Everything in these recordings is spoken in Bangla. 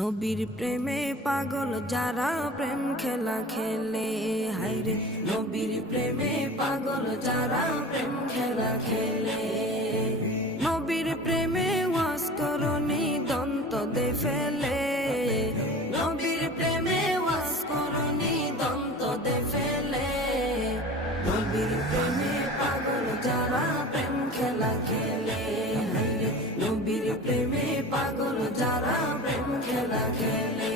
নবীর প্রেমে পাগল যারা প্রেম খেলা খেলে, হায়রে নবীর প্রেমে পাগল যারা প্রেম খেলা খেলে। নবীর প্রেমে ওয়াজ করনি দন্ত দে ফেলে, নবীর প্রেমে ওয়াজ করনি দন্ত দে ফেলে। নবীর প্রেমে পাগল যারা প্রেম খেলা খেলে, হায়রে নবীর প্রেমে পাগল যারা প্রেম খেলা খেলে।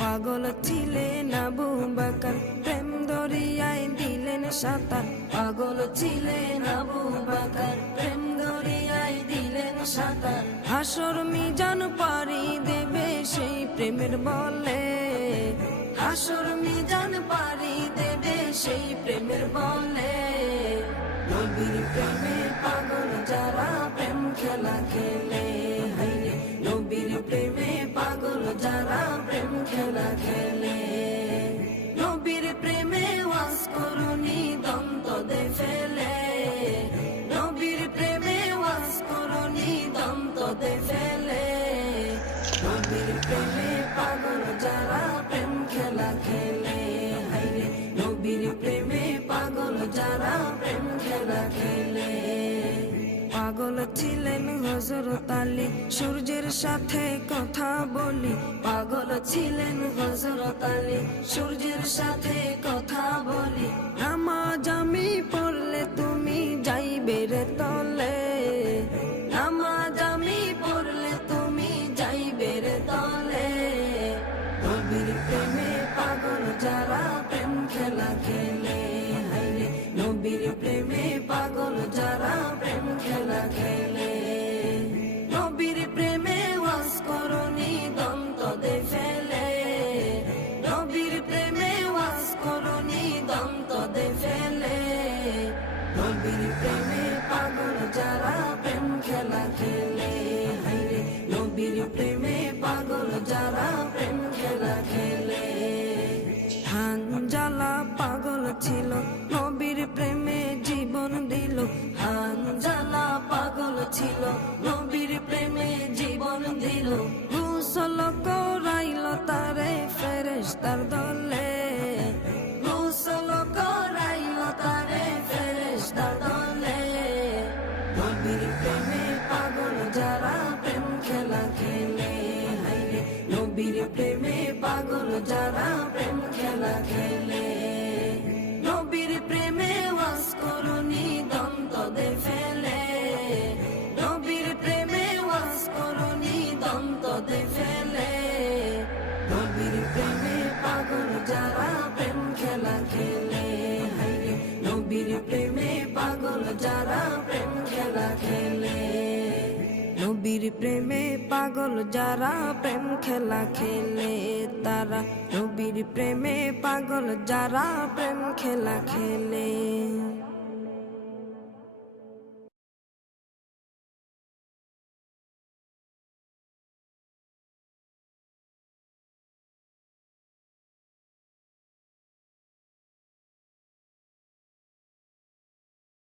পাগল ছিলেন আবু বকর, প্রেম দরিয়ায় দিলেন সাঁতার। পাগল ছিলেন আবু বকর, প্রেম দরিয়ায় দিলেন সাঁতার। হাসর মিজান পারি দেবে সেই প্রেমের বলে, হাসর মিজান পারি দেবে সেই প্রেমের বলে। নবীর প্রেমে পাগল যারা প্রেম খেলা খেলে, হায়রে নবীর প্রেমে পাগল যারা প্রেম খেলা খেলে। নবীর প্রেমে ওয়াজ করনি দন্ত দে ফেলে, নবীর প্রেমে ওয়াজ করনি দন্ত দে ফেলে। নবীর প্রেমে পাগল যারা প্রেম খেলা খেলে, হায়রে নবীর প্রেমে পাগল যারা প্রেম খেলা খেলে। পাগল ছিলেন হযরত আলী, সূর্যের সাথে কথা বলি। পাগল ছিলেন হযরত আলী, সূর্যের সাথে কথা বলি। নামাজ আমি পড়লে তুমি যাইবে রে তলে, নামাজ আমি পড়লে তুমি যাইবে রে তলে। নবীর প্রেমে পাগল যারা প্রেম খেলা খেলে, হায়রে নবীর প্রেমে পাগল যারা প্রেম খেলা খেলে। নবীর প্রেমে ওয়াজ করনি দন্ত দে ফেলে, নবীর প্রেমে ওয়াজ করনি দন্ত দে ফেলে। নবীর প্রেমে পাগল যারা প্রেম খেলা খেলে, হায়রে নবীর প্রেমে পাগল যারা প্রেম খেলা খেলে। হানজালা পাগল ছিল, নবীর প্রেমে জীবন দিল। হানজালা পাগল ছিল, নবীর প্রেমে জীবন দিল। গোসল করাইল তারে ফেরেশতার দলে, গোসল করাইল তারে ফেরেশতার দলে। নবীর প্রেমে পাগল যারা প্রেম খেলা খেলে, হায়রে নবীর প্রেমে পাগল যারা প্রেম খেলা খেলে। নবীর প্রেমে ওয়াজ করনি দন্ত দে ফেলে, নবীর প্রেমে ওয়াজ করনি দন্ত দে ফেলে। নবীর প্রেমে পাগল যারা প্রেম খেলা খেলে, হায়রে নবীর প্রেমে পাগল যারা প্রেম খেলা খেলে। নবীর প্রেমে পাগল যারা প্রেম খেলা খেলে, তারা নবীর প্রেমে পাগল যারা প্রেম খেলা খেলে।